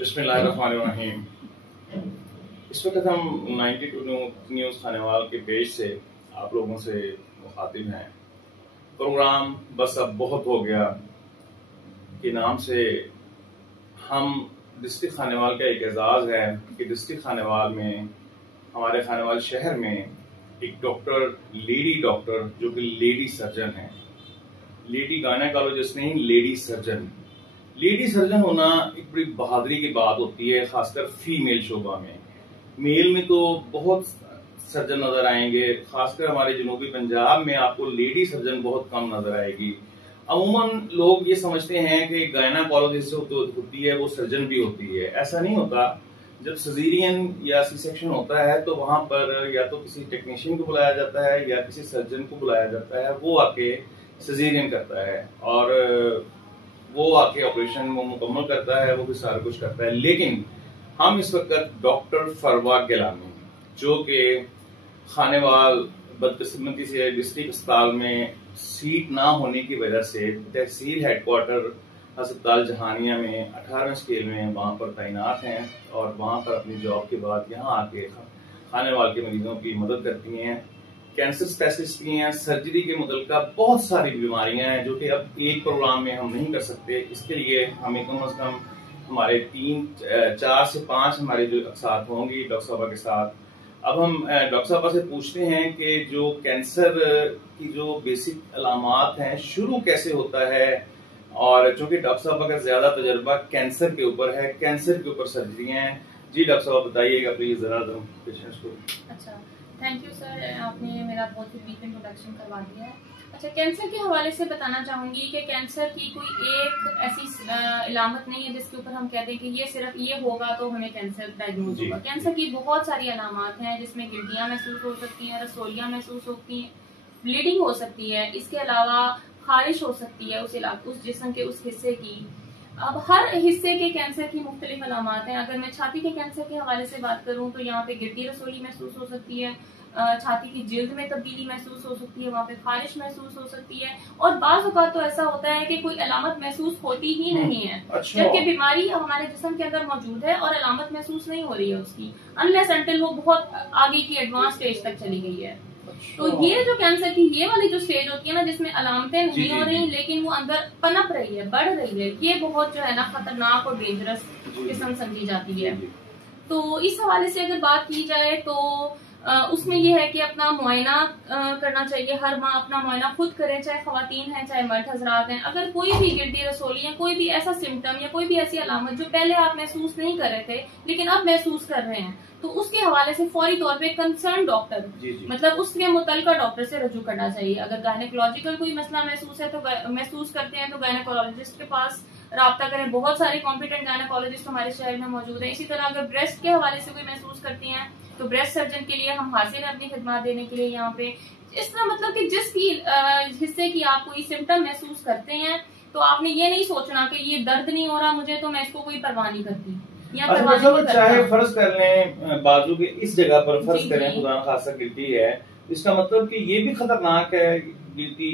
बिस्मिल्लाहिर्रहमानिर्रहीम। इस वक्त हम 92 न्यूज़ खानेवाल के पेज से आप लोगों से मुखातिब हैं। प्रोग्राम बस अब बहुत हो गया के नाम से हम डिस्ट्रिक्ट खानेवाल का एक एजाज़ है कि डिस्ट्रिक्ट खानेवाल में, हमारे खानेवाल शहर में एक डॉक्टर, लेडी डॉक्टर जो कि लेडी सर्जन है, लेडी गायनेकोलॉजिस्ट नहीं, लेडी सर्जन। लेडी सर्जन होना एक बड़ी बहादुरी की बात होती है, खासकर फीमेल शोबा में। मेल में तो बहुत सर्जन नजर आएंगे, खासकर हमारे जनूबी पंजाब में आपको लेडी सर्जन बहुत कम नजर आएगी। अमूमन लोग ये समझते हैं कि गायनेकोलॉजिस्ट होती है वो सर्जन भी होती है। ऐसा नहीं होता। जब सिजेरियन या सी सेक्शन होता है तो वहां पर या तो किसी टेक्नीशियन को बुलाया जाता है या किसी सर्जन को बुलाया जाता है, वो आके सिजेरियन करता है और वो आके ऑपरेशन मुकम्मल करता है, वो भी सारा कुछ करता है। लेकिन हम इस वक्त डॉक्टर फरवा गिलानी, जो कि खानेवाल बदकिस्मती से डिस्ट्रिक्ट अस्पताल में सीट ना होने की वजह से तहसील हेडक्वार्टर अस्पताल जहानिया में 18वें स्केल में वहां पर तैनात हैं और वहां पर अपनी जॉब के बाद यहाँ आके खानेवाल के मरीजों की मदद करती हैं। कैंसर स्पेशलिस्ट भी हैं, सर्जरी के मुतल्लिका बहुत सारी बीमारियां हैं जो कि अब एक प्रोग्राम में हम नहीं कर सकते। इसके लिए हमें कम अज कम हमारे 4 से 5 हमारे जो साथ होंगी डॉक्टर साहबा के साथ। अब हम डॉक्टर साहबा से पूछते हैं कि जो कैंसर की जो बेसिक अलामात हैं, शुरू कैसे होता है, और चूंकि डॉक्टर साहबा का ज्यादा तजर्बा कैंसर के ऊपर है, कैंसर के ऊपर सर्जरी हैं। जी डॉक्टर साहब बताइएगा प्लीज जरा पेशेंट्स को। अच्छा, थैंक यू सर, आपने मेरा बहुत ही ब्रीफ इंट्रोडक्शन करवा दिया है। अच्छा, कैंसर के हवाले से बताना चाहूंगी कि कैंसर की कोई एक ऐसी अलामत नहीं है जिसके ऊपर हम कहते हैं कि ये सिर्फ ये होगा तो हमें कैंसर डायग्नोज होगा। कैंसर की बहुत सारी अलामत हैं जिसमें गिल्टियां महसूस हो सकती हैं, रसोलियां महसूस होती हैं, ब्लीडिंग हो सकती है, इसके अलावा खारिश हो सकती है उस जिस्म के उस हिस्से की। अब हर हिस्से के कैंसर की मुख्तलिफ अलामत हैं। अगर मैं छाती के कैंसर के हवाले से बात करूं तो यहाँ पे गिरती रसोली महसूस हो सकती है, छाती की जिल्द में तब्दीली महसूस हो सकती है, वहाँ पे खारिश महसूस हो सकती है, और बाज़ औक़ात तो ऐसा होता है कि कोई अलामत महसूस होती ही नहीं है। अच्छा। जबकि बीमारी हमारे जिस्म के अंदर मौजूद है और अलामत महसूस नहीं हो रही है उसकी, अनलेस अनटिल वो बहुत आगे की एडवांस स्टेज तक चली गई है। तो ये जो कैंसर की ये वाली जो स्टेज होती है ना, जिसमें अलामतें नहीं हो रही लेकिन वो अंदर पनप रही है, बढ़ रही है, ये बहुत जो है ना खतरनाक और डेंजरस किस्म समझी जाती है। तो इस हवाले से अगर बात की जाए तो उसमें यह है कि अपना मुआयना करना चाहिए। हर माह अपना मुआयना खुद करें, चाहे खवातीन हैं चाहे मर्द हजरात हैं। अगर कोई भी गिल्टी रसोली या कोई भी ऐसा सिम्टम या कोई भी ऐसी अलामत जो पहले आप महसूस नहीं कर रहे थे लेकिन अब महसूस कर रहे हैं, तो उसके हवाले से फौरी तौर पे कंसर्न डॉक्टर, मतलब उसके मुतल्लिका डॉक्टर से रजू करना चाहिए। अगर गायनेकोलॉजिकल कोई मसला महसूस करते हैं तो गायनेकोलॉजिस्ट के पास राब्ता करें। बहुत सारे कॉम्पिटेंट गायनेकोलॉजिस्ट हमारे शहर में मौजूद है। इसी तरह अगर ब्रेस्ट के हवाले से कोई महसूस करती हैं तो ब्रेस्ट सर्जन के लिए हम हाजिर हैं अपनी खिदमत देने के लिए यहाँ पे। इस तरह मतलब कि जिस हिस्से की आप कोई सिम्टम महसूस करते हैं तो आपने ये नहीं सोचना कि ये दर्द नहीं हो रहा मुझे तो मैं इसको कोई परवाह नहीं करती या परवाह नहीं करता। चाहे फर्ज कर लें बाजू के इस जगह पर फर्ज करें खुदा न खासा गिल्टी है, इसका मतलब कि ये भी खतरनाक है। गिल्टी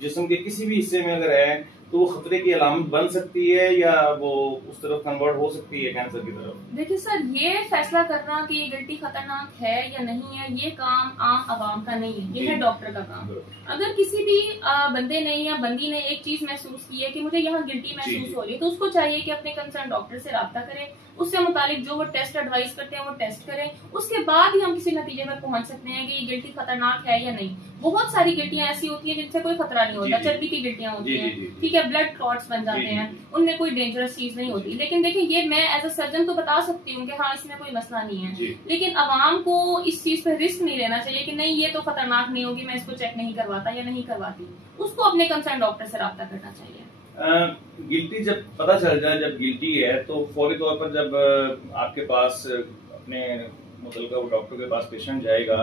जिस्म के किसी भी हिस्से में अगर है तो वो खतरे की अलामत बन सकती है या वो उस तरफ कन्वर्ट हो सकती है कैंसर की तरफ। देखिए सर, ये फैसला करना कि ये गिल्टी खतरनाक है या नहीं है, ये काम आम आवाम का नहीं है, ये है डॉक्टर का काम। अगर किसी भी बंदे ने या बंदी ने एक चीज महसूस की है कि मुझे यहाँ गिल्टी महसूस हो रही है, तो उसको चाहिए कि अपने कंसर्न डॉक्टर से राब्ता करें, उससे मुतालिक जो वो टेस्ट एडवाइस करते हैं वो टेस्ट करें। उसके बाद ही हम किसी नतीजे पर पहुंच सकते हैं कि ये गिल्टी खतरनाक है या नहीं। बहुत सारी गिल्टियां ऐसी होती हैं जिनसे कोई खतरा नहीं होता, चर्बी की गिल्टियां होती हैं, ठीक है, ब्लड क्लॉट्स बन जाते हैं, उनमें कोई डेंजरस चीज नहीं होती। लेकिन देखिए, ये मैं एज अ सर्जन तो बता सकती हूँ कि हाँ इसमें कोई मसला नहीं है, लेकिन अवाम को इस चीज पे रिस्क नहीं लेना चाहिए कि नहीं ये तो खतरनाक नहीं होगी, मैं इसको चेक नहीं करवाता या नहीं करवाती। उसको अपने कंसर्न डॉक्टर से राब्ता करना चाहिए। गिल्टी जब पता चल जाए जब गिल्टी है तो फौरी तौर पर जब आपके पास अपने मतलब डॉक्टर के पास पेशेंट जाएगा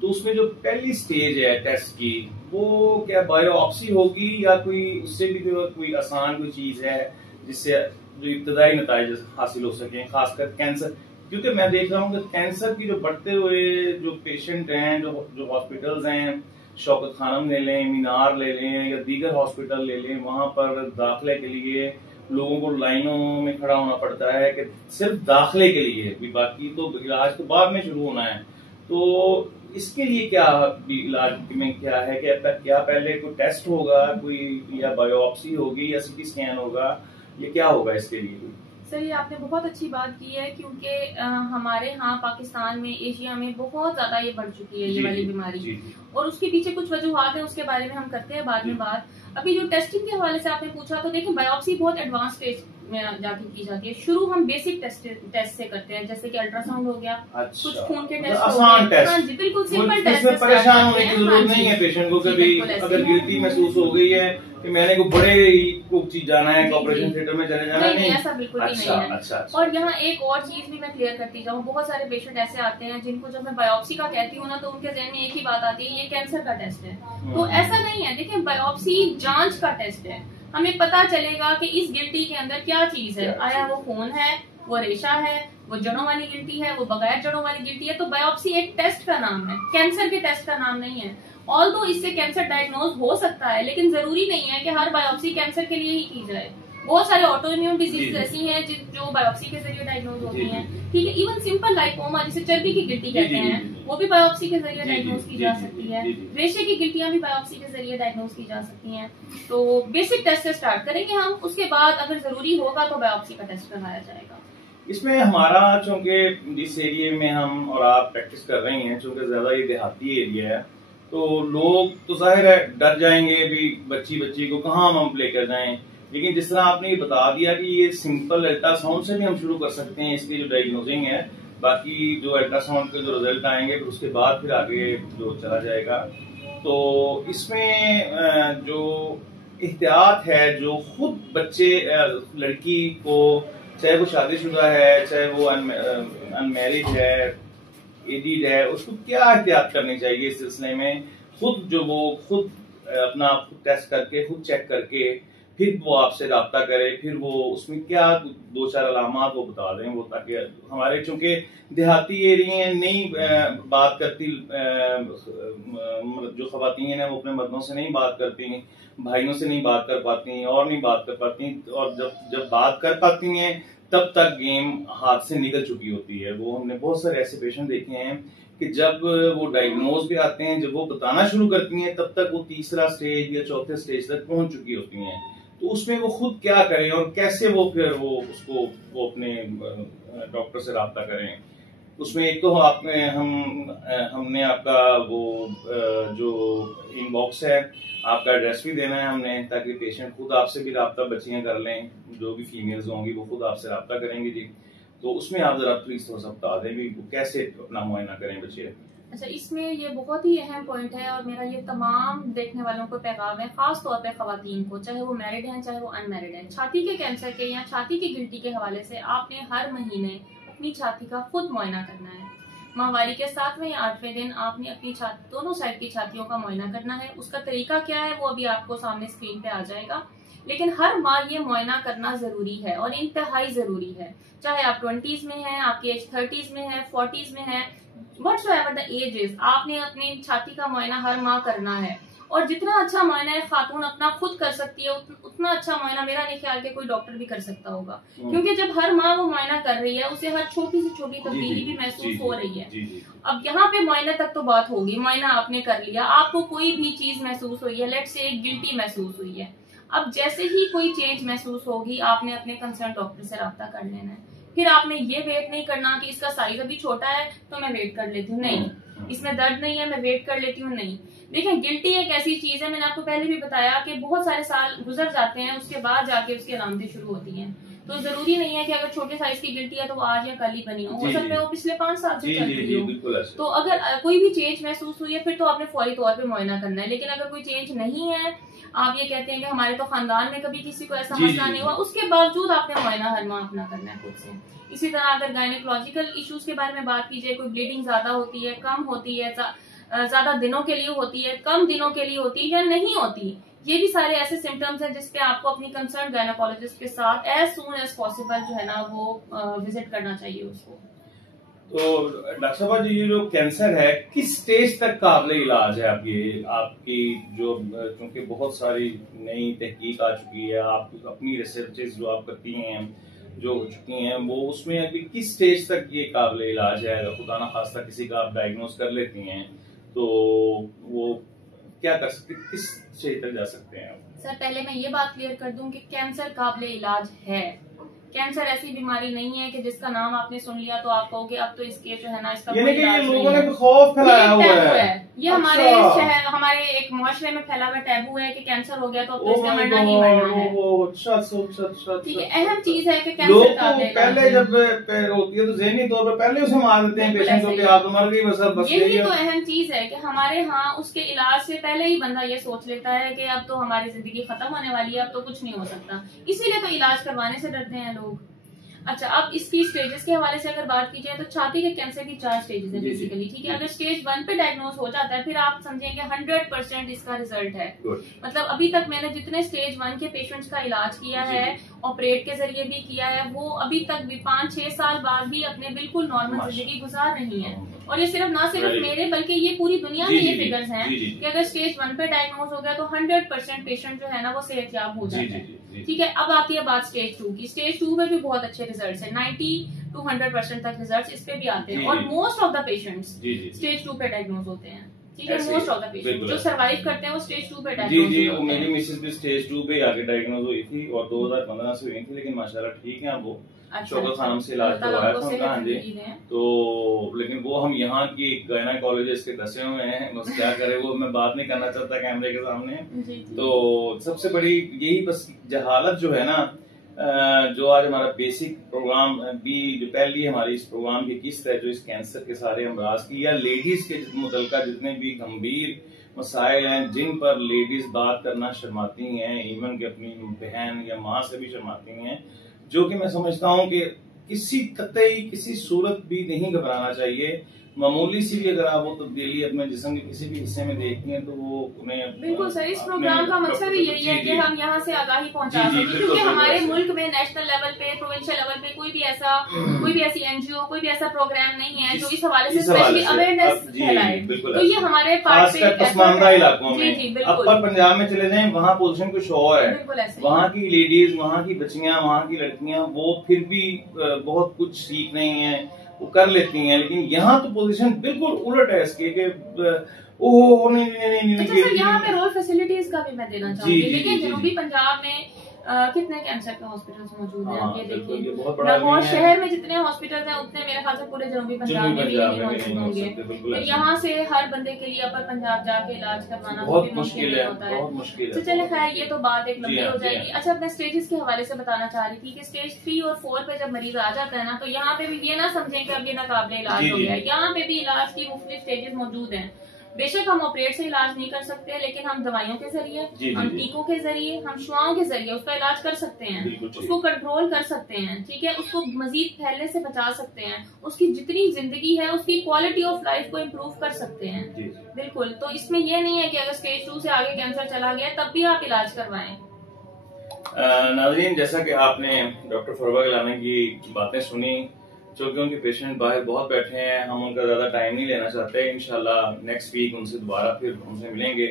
तो उसमें जो पहली स्टेज है टेस्ट की, वो क्या बायोप्सी होगी या कोई उससे भी कोई आसान कोई चीज है जिससे जो इब्तदाई नताइज हासिल हो सके, खासकर कैंसर? क्योंकि मैं देख रहा हूँ कि कैंसर की जो बढ़ते हुए जो पेशेंट हैं, जो हॉस्पिटल्स हैं, शौकत खानम ले लें, मीनार ले लें या दीगर हॉस्पिटल ले लें, वहां पर दाखिले के लिए लोगों को लाइनों में खड़ा होना पड़ता है कि सिर्फ दाखिले के लिए भी, बाकी तो इलाज तो बाद में शुरू होना है। तो इसके लिए क्या इलाज में क्या है कि क्या पहले कोई टेस्ट होगा, कोई या बायोप्सी होगी या सीटी स्कैन होगा, ये क्या होगा इसके लिए? सर ये आपने बहुत अच्छी बात की है, क्योंकि हमारे यहाँ पाकिस्तान में, एशिया में बहुत ज्यादा ये बढ़ चुकी है ये वाली बीमारी, और उसके पीछे कुछ वजूहात है, उसके बारे में हम करते हैं बाद में बात। अभी जो टेस्टिंग के हवाले से आपने पूछा, तो देखिए बायोप्सी बहुत एडवांस स्टेज में जाके की जाती है। शुरू हम बेसिक टेस्ट से करते हैं, जैसे कि अल्ट्रासाउंड हो गया, कुछ खून के टेस्ट हो गए। हाँ जी, बिल्कुल सिंपल टेस्ट। इसमें परेशान होने की जरूरत नहीं है पेशेंट को। कभी अगर गिल्टी महसूस हो गई है कि मैंने को बड़े ही चीज जाना है, ऑपरेशन थिएटर में चले जाना, नहीं ऐसा बिल्कुल भी नहीं है। अच्छा। और यहाँ एक और चीज भी मैं क्लियर करती जाऊँ, बहुत सारे पेशेंट ऐसे आते हैं जिनको जब मैं बायोप्सी का कहती हूँ ना, तो उनके जहन में एक ही बात आती है, ये कैंसर का टेस्ट है। तो ऐसा नहीं है। देखिए बायोप्सी जांच का टेस्ट है, हमें पता चलेगा कि इस गिल्टी के अंदर क्या चीज है। आया वो खून है, वो रेशा है, वो जड़ों वाली गिल्टी है, वो बगैर जड़ों वाली गिल्टी है। तो बायोप्सी एक टेस्ट का नाम है, कैंसर के टेस्ट का नाम नहीं है। ऑल्दो इससे कैंसर डायग्नोज हो सकता है, लेकिन जरूरी नहीं है कि हर बायोप्सी कैंसर के लिए ही की जाए। बहुत सारे ऑटो इम्यून डिजीज ऐसी हैं जो बायोप्सी के जरिए डायग्नोज होती हैं। ठीक है, इवन सिंपल लाइपोमा जिसे चर्बी की गिल्टी कहते हैं, वो भी बायोप्सी के जरिए डायग्नोज की जा सकती है। रेशे की गिल्टियां भी बायोप्सी के जरिए डायग्नोज की जा सकती हैं। तो बेसिक टेस्ट से स्टार्ट करेंगे हम, उसके बाद अगर जरूरी होगा तो बायोप्सी का टेस्ट करवाया जाएगा। इसमें हमारा चूंकि जिस एरिया में हम और आप प्रैक्टिस कर रहे हैं, चूंकि ज्यादा ये देहाती एरिया है, तो लोग तो जाहिर है डर जाएंगे भी, बच्ची को कहाँ हम लेकर जाएं। लेकिन जिस तरह आपने ये बता दिया कि ये सिंपल अल्ट्रासाउंड से भी हम शुरू कर सकते हैं इसकी जो डायग्नोजिंग है, बाकी जो अल्ट्रासाउंड के जो रिजल्ट आएंगे फिर उसके बाद फिर आगे जो चला जाएगा। तो इसमें जो एहतियात है, जो खुद बच्चे लड़की को, चाहे वो शादीशुदा है चाहे वो अनमैरिड है, एडिड है, उसको क्या एहतियात करनी चाहिए इस सिलसिले में? खुद अपना टेस्ट करके, खुद चेक करके फिर वो आपसे राब्ता करे, फिर वो उसमें क्या 2-4 अलामात वो बता दें, वो ताकि हमारे चूंकि देहाती एरिया नहीं बात करती, जो खवातीन है वो अपने मर्दों से नहीं बात करती, भाइयों से नहीं बात कर पाती और नहीं बात कर पाती, और जब बात कर पाती हैं तब तक गेम हाथ से निकल चुकी होती है। वो हमने बहुत सारे ऐसे पेशेंट देखे हैं कि जब वो डायग्नोज भी आते हैं, जब वो बताना शुरू करती हैं, तब तक वो तीसरा स्टेज या चौथे स्टेज तक पहुंच चुकी होती हैं। तो उसमें वो खुद क्या करें और कैसे वो फिर वो अपने डॉक्टर से राब्ता करें? उसमें एक तो हमने आपका वो जो इनबॉक्स है, आपका एड्रेस भी देना है हमने, ताकि पेशेंट खुद आपसे भी राब्ता बच्चियां कर लें, जो भी फीमेल्स होंगी वो खुद आपसे राब्ता करेंगी जी। तो उसमें आप जरा प्लीज थोड़ा सा बता दें भी कैसे अपना मुआयना करें बच्चे। अच्छा, इसमें ये बहुत ही अहम पॉइंट है, और मेरा ये तमाम देखने वालों को पैगाम है, खास तौर पे खवातीन को, चाहे वो मैरिड हैं चाहे वो अनमैरिड हैं। छाती के कैंसर के या छाती की गिल्टी के हवाले से आपने हर महीने अपनी छाती का खुद मुआयना करना है। माहवारी के 7वें या 8वें दिन आपने अपनी छाती, दोनों साइड की छातियों का मुआयना करना है। उसका तरीका क्या है वो अभी आपको सामने स्क्रीन पे आ जाएगा, लेकिन हर माह ये मुआयना करना जरूरी है और इंतहाई जरूरी है। चाहे आप 20s में हैं, आपकी एज 30s में है, 40s में है, व्हाटसोएवर द एज इज, आपने अपनी छाती का मुआयना हर माह करना है। और जितना अच्छा मुआयना है खातून अपना खुद कर सकती है, उतना अच्छा मुआयना मेरा नहीं ख्याल के कोई डॉक्टर भी कर सकता होगा, क्योंकि जब हर माह वो मुआयना कर रही है, उसे हर छोटी से छोटी तब्दीली भी महसूस हो रही है। अब यहाँ पे मुआयने तक तो बात होगी, मुआयना आपने कर लिया, आपको कोई भी चीज महसूस हुई है, लेट्स से गिल्टी महसूस हुई है, अब जैसे ही कोई चेंज महसूस होगी आपने अपने कंसर्न डॉक्टर से राब्ता कर लेना है। फिर आपने ये वेट नहीं करना कि इसका साइज अभी छोटा है तो मैं वेट कर लेती हूँ, नहीं, इसमें दर्द नहीं है मैं वेट कर लेती हूँ, नहीं। देखिए गिल्टी एक ऐसी चीज है, मैंने आपको पहले भी बताया कि बहुत सारे साल गुजर जाते हैं, उसके बाद जाके उसकी अलामतें शुरू होती हैं। तो जरूरी नहीं है कि अगर छोटे साइज की गिल्टी है तो वो आज या कल ही बनी हो सकता है वो पिछले 5 साल से चल रही हो। तो अगर कोई भी चेंज महसूस हुई है फिर तो आपने फौरी तौर पे मुआयना करना है। लेकिन अगर कोई चेंज नहीं है, आप ये कहते हैं कि हमारे तो खानदान में कभी किसी को ऐसा मसला नहीं हुआ, उसके बावजूद आपने मुआयना हर माह अपना करना है खुद से। इसी तरह अगर गायनेकोलॉजिकल इश्यूज के बारे में बात कीजिए, कोई ब्लीडिंग ज्यादा होती है, कम होती है, ज्यादा दिनों के लिए होती है, कम दिनों के लिए होती है या नहीं होती, ये भी सारे ऐसे सिम्टम्स हैं जिसपे आपको अपनी कंसर्न गायनेकोलॉजिस्ट के साथ एज सून एज पॉसिबल जो है ना वो विजिट करना चाहिए उसको। तो डॉक्टर साहब जी, ये जो कैंसर है किस स्टेज तक काबिल इलाज है? आपकी जो, क्योंकि बहुत सारी नई तहकीक आ चुकी है, आप अपनी रिसर्चेस जो आप करती हैं, जो हो चुकी हैं, वो उसमें अभी किस स्टेज तक ये काबिल इलाज है? अगर खुदा ना खास्ता किसी का आप डायग्नोज कर लेती हैं तो वो क्या कर सकते, किस स्टेज तक जा सकते हैं? सर पहले मैं ये बात क्लियर कर दूं कि कैंसर काबिल इलाज है। कैंसर ऐसी बीमारी नहीं है कि जिसका नाम आपने सुन लिया तो आप कहोगे अब तो इसके जो है ना इसका कोई इलाज नहीं है। लोगों ने खौफ फैलाया हुआ है। ये हमारे शहर, हमारे एक मुआशरे में फैला हुआ टैबू है कि कैंसर हो गया तो अब तो इसका मरना ही मरना है। ठीक है, अहम चीज है कि कैंसर का पहले जब होती है तो ज़हनी तौर पर पहले उसे मार देते हैं पेशेंट को कि आप तो मर गई, बस यही तो अहम चीज है कि हमारे यहाँ उसके इलाज से पहले ही बंदा ये सोच लेता है कि अब तो हमारी जिंदगी खत्म होने वाली है, अब तो कुछ नहीं हो सकता, इसीलिए तो इलाज करवाने से डरते हैं लोग। अच्छा, अब इसकी स्टेजेस के हवाले से अगर बात की जाए तो छाती के कैंसर की 4 स्टेजेस है बेसिकली। ठीक है, अगर स्टेज 1 पे डायग्नोज हो जाता है फिर आप समझेंगे 100% इसका रिजल्ट है। मतलब अभी तक मैंने जितने स्टेज 1 के पेशेंट्स का इलाज किया है, ऑपरेट के जरिए भी किया है, वो अभी तक भी 5-6 साल बाद भी अपने बिल्कुल नॉर्मल जिंदगी गुजार रही है। और ये सिर्फ ना सिर्फ मेरे बल्कि ये पूरी दुनिया में ये फिगर्स हैं कि अगर स्टेज 1 पे डायग्नोज हो गया तो 100% पेशेंट जो है ना वो सेहतयाब हो जाता है। ठीक है, अब आती है बात स्टेज 2 की। स्टेज 2 में भी बहुत अच्छे रिजल्ट्स हैं, 90 to 100% तक रिजल्ट्स इस पे भी आते हैं। और most of the patients stage 2 पे डायग्नोज होते हैं। ठीक है, मोस्ट ऑफ द पेशेंट जो सर्वाइव करते हैं वो स्टेज 2 पे डायग्नोज होते हैं। मेरी मिसेस भी स्टेज 2 पे आके डायग्नोज हुई थी और 2015 से हुई थी, लेकिन माशाल्लाह ठीक है वो। शौकत खानम से इलाज करवाया था उनका। हाँ जी, तो लेकिन वो हम यहाँ की गायनेकोलॉजिस्ट के दसे हुए हैं, बस क्या करे, वो मैं बात नहीं करना चाहता कैमरे के सामने। तो सबसे बड़ी यही बस जहालत जो है ना, जो आज हमारा बेसिक प्रोग्राम भी जो पहली हमारी इस प्रोग्राम की किस्त है, जो इस कैंसर के सारे अमराज की या लेडीज के मुतल्लिका जितने भी गंभीर मसाइल हैं जिन पर लेडीज बात करना शर्माती हैं, इवन कि अपनी बहन या माँ से भी शर्माती हैं, जो कि मैं समझता हूँ कि किसी सूरत भी नहीं घबराना चाहिए। मामूली सी भी अगर आप वो तब्दीली अपने जिस्म के किसी भी हिस्से में देखती हैं तो वो उन्हें बिल्कुल सर, इस प्रोग्राम का मकसद ही यही है कि हम यहाँ से आगाही पहुँचा सकें, क्योंकि हमारे मुल्क में नेशनल लेवल पे, प्रोविंशियल लेवल पे कोई भी ऐसी एनजीओ, कोई भी ऐसा प्रोग्राम नहीं है जो इस हवाले से स्पेशली अवेयरनेस फैलाए। तो ये हमारे पास पसमानदा इलाकों में, अपर पंजाब में चले जाएं वहाँ पोजीशन कुछ और है, वहाँ की लेडीज, वहाँ की बच्चियाँ, वहाँ की लड़कियाँ वो फिर भी बहुत कुछ सीख रही हैं, वो कर लेती हैं, लेकिन यहाँ तो पोजीशन बिल्कुल उलट है इसके कि ओह नहीं। अच्छा सर, यहाँ पे रोल फैसिलिटीज का भी मैं देना चाहूंगी, लेकिन जनूबी पंजाब में कितने कैंसर के हॉस्पिटल्स मौजूद हैं आप ये देखिए। लाहौर शहर में जितने हॉस्पिटल्स हैं उतने मेरे ख्याल से पूरे जनूबी पंजाब में भी नहीं मौजूद होंगे। तो यहाँ से हर बंदे के लिए अपर पंजाब जाके इलाज करवाना बहुत मुश्किल होता है। तो चले खैर, ये तो बात एक लंबी हो जाएगी। अच्छा, अपने स्टेजेस के हवाले से बताना चाह रही थी कि स्टेज 3 और 4 पे जब मरीज आ जाता है ना, तो यहाँ पे भी ये ना समझें कि अब ये नाकाबिले इलाज हो गया है। यहाँ पे भी इलाज की मुख्तलिफ स्टेजेस मौजूद हैं। बेशक हम ऑपरेट से इलाज नहीं कर सकते, लेकिन हम दवाइयों के जरिए, हम टीकों के जरिए, हम शुआओं के जरिए उसका इलाज कर सकते हैं, उसको कंट्रोल कर सकते हैं। ठीक है, उसको मजीद फैलने से बचा सकते हैं, उसकी जितनी जिंदगी है उसकी क्वालिटी ऑफ लाइफ को इम्प्रूव कर सकते हैं। बिल्कुल, तो इसमें यह नहीं है कि अगर स्टेज 2 से आगे कैंसर चला गया तब भी आप इलाज करवाएं। नाज़रीन, जैसा कि आपने डॉक्टर फरवा गिलानी की बातें सुनी, चूंकि उनके पेशेंट बाहर बहुत बैठे हैं, हम उनका ज्यादा टाइम नहीं लेना चाहते। इंशाल्लाह नेक्स्ट वीक उनसे दोबारा फिर उनसे मिलेंगे।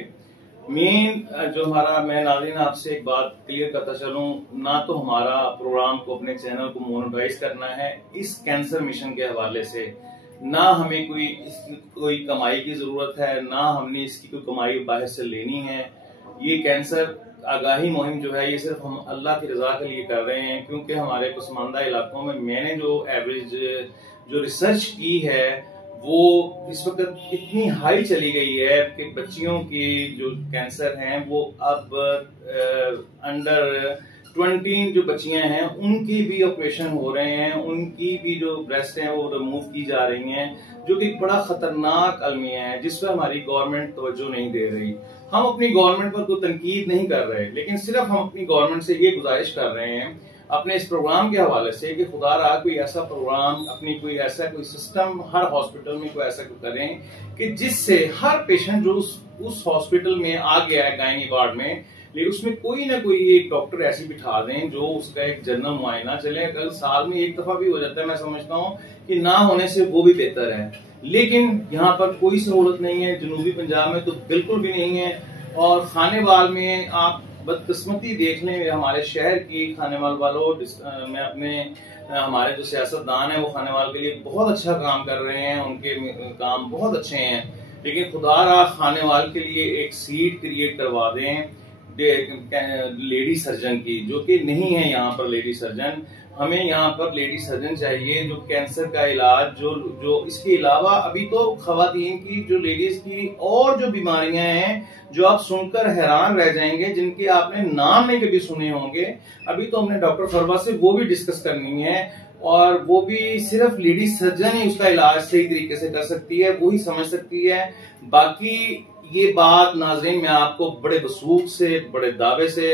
मेन जो हमारा, मैं नाज़रीन आपसे एक बात क्लियर करता चलूं, ना तो हमारा प्रोग्राम को अपने चैनल को मोनेटाइज करना है इस कैंसर मिशन के हवाले से, ना हमें कोई कमाई की जरूरत है, ना हमने इसकी कोई कमाई बाहर से लेनी है। ये कैंसर आगाही मुहिम जो है ये सिर्फ हम अल्लाह की रजा के लिए कर रहे हैं, क्योंकि हमारे पसमानदा इलाकों में मैंने जो एवरेज जो रिसर्च की है वो इस वक्त इतनी हाई चली गई है कि बच्चियों की जो कैंसर हैं वो अब अंडर 20 जो बच्चियां हैं उनकी भी ऑपरेशन हो रहे हैं, उनकी भी जो ब्रेस्ट हैं वो रिमूव की जा रही हैं, जो कि बड़ा खतरनाक अलमिया है जिस पर हमारी गवर्नमेंट तवज्जो नहीं दे रही। हम अपनी गवर्नमेंट पर कोई तनकीद नहीं कर रहे, लेकिन सिर्फ हम अपनी गवर्नमेंट से ये गुजारिश कर रहे हैं अपने इस प्रोग्राम के हवाले से कि खुदा रहा कोई ऐसा प्रोग्राम, अपनी कोई सिस्टम हर हॉस्पिटल में कोई ऐसा करें कि जिससे हर पेशेंट जो उस हॉस्पिटल में आ गया है गायनी वार्ड में, लेकिन उसमें कोई ना कोई एक डॉक्टर ऐसी बिठा दें जो उसका एक जनरल मुआयना चले। कल साल में एक दफा भी हो जाता है, मैं समझता हूँ कि ना होने से वो भी बेहतर है। लेकिन यहाँ पर कोई सहूलत नहीं है, जनूबी पंजाब में तो बिल्कुल भी नहीं है। और खानेवाल में आप बदकिस्मती देख लें हमारे शहर की, खानेवाल वालों, मैं अपने हमारे जो सियासतदान है वो खानेवाल के लिए बहुत अच्छा काम कर रहे हैं, उनके काम बहुत अच्छे हैं। लेकिन खुदारा खानेवाल के लिए एक सीट क्रिएट करवा दें लेडी सर्जन की, जो कि नहीं है यहाँ पर लेडी सर्जन। हमें यहाँ पर लेडी सर्जन चाहिए जो कैंसर का इलाज, जो इसके अलावा अभी तो खवातीन की, जो लेडीज की और जो बीमारियां हैं जो आप सुनकर हैरान रह जाएंगे, जिनके आपने नाम नहीं कभी सुने होंगे, अभी तो हमने डॉक्टर फरवा से वो भी डिस्कस करनी है। और वो भी सिर्फ लेडी सर्जन ही उसका इलाज सही तरीके से कर सकती है, वो ही समझ सकती है। बाकी ये बात नाज़रीन मैं आपको बड़े वसूख से, बड़े दावे से,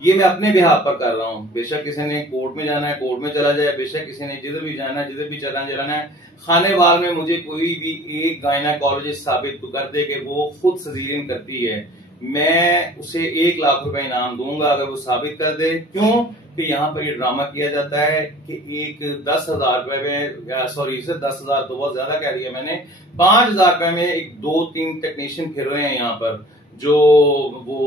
ये मैं अपने बिहाफ पर कर रहा हूँ। बेशक किसी ने कोर्ट में जाना है कोर्ट में चला जाए, बेशक किसी ने जिधर भी जाना है जिधर भी चलाना है। खानेवाल में मुझे कोई भी एक गायनाकोलॉजिस्ट साबित कर दे कि वो खुद सजीरियन करती है, मैं उसे 1 लाख रुपए इनाम दूंगा अगर वो साबित कर दे। क्यों कि यहाँ पर ये ड्रामा किया जाता है कि एक 10,000 रुपए में, सॉरी 10,000 तो बहुत ज्यादा कह दिया मैंने, 5,000 रुपए में एक 2-3 टेक्नीशियन फिर रहे हैं यहाँ पर, जो वो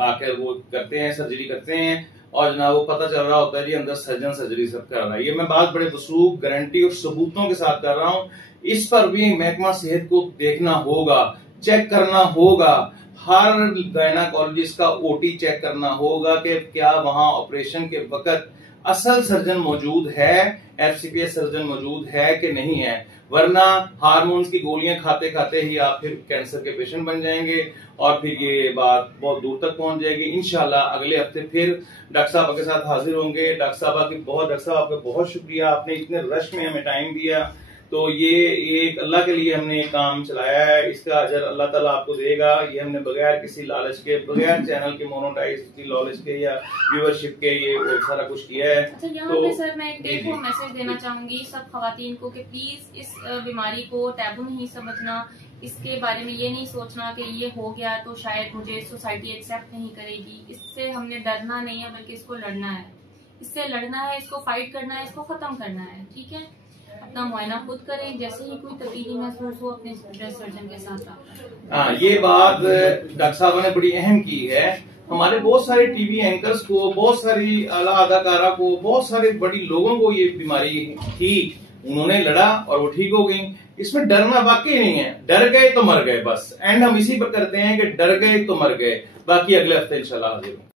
आकर वो करते हैं, सर्जरी करते हैं, और जनाब वो पता चल रहा होता है जी अंदर सर्जन सर्जरी सब कर रहा है। ये मैं बात बड़े वसूख, गारंटी और सबूतों के साथ कर रहा हूँ। इस पर भी महकमा सेहत को देखना होगा, चेक करना होगा, हर गायनाकोलॉजिस्ट का ओटी चेक करना होगा कि क्या वहां ऑपरेशन के वक्त असल सर्जन मौजूद है, एफसीपीएस सर्जन मौजूद है कि नहीं है। वरना हार्मोन्स की गोलियां खाते खाते ही आप फिर कैंसर के पेशेंट बन जाएंगे और फिर ये बात बहुत दूर तक पहुंच जाएगी। इंशाल्लाह अगले हफ्ते फिर डॉक्टर साहब के साथ हाजिर होंगे। डॉक्टर साहब आपका बहुत शुक्रिया, आपने इतने रश में हमें टाइम दिया। तो ये एक अल्लाह के लिए हमने काम चलाया है, इसका अजर अल्लाह ताला आपको देगा। ये हमने बगैर किसी लालच के, बगैर चैनल के मोनेटाइज की लालच के या व्यूअरशिप के ये सारा कुछ किया है। अच्छा, यहाँ पे सर मैं एक मैसेज देना चाहूंगी सब खवातीन को कि प्लीज इस बीमारी को टैबू नहीं समझना, इसके बारे में ये नहीं सोचना कि ये हो गया तो शायद मुझे सोसाइटी एक्सेप्ट नहीं करेगी। इससे हमने डरना नहीं है, बल्कि इसको लड़ना है, इससे लड़ना है, इसको फाइट करना है, इसको खत्म करना है। ठीक है, अपना मुआयना खुद करें, जैसे ही कोई तब्दीली महसूस हो अपने सर्जन के साथ। हाँ, ये बात डॉक्टर साहब ने बड़ी अहम की है। हमारे बहुत सारे टीवी एंकर्स को, बहुत सारी आला अदाकारा को, बहुत सारे बड़ी लोगों को ये बीमारी थी, उन्होंने लड़ा और वो ठीक हो गई। इसमें डरना वाकई नहीं है, डर गए तो मर गए, बस एंड हम इसी पर करते हैं कि डर गए तो मर गए। बाकी अगले हफ्ते इंशाल्लाह हाजिर।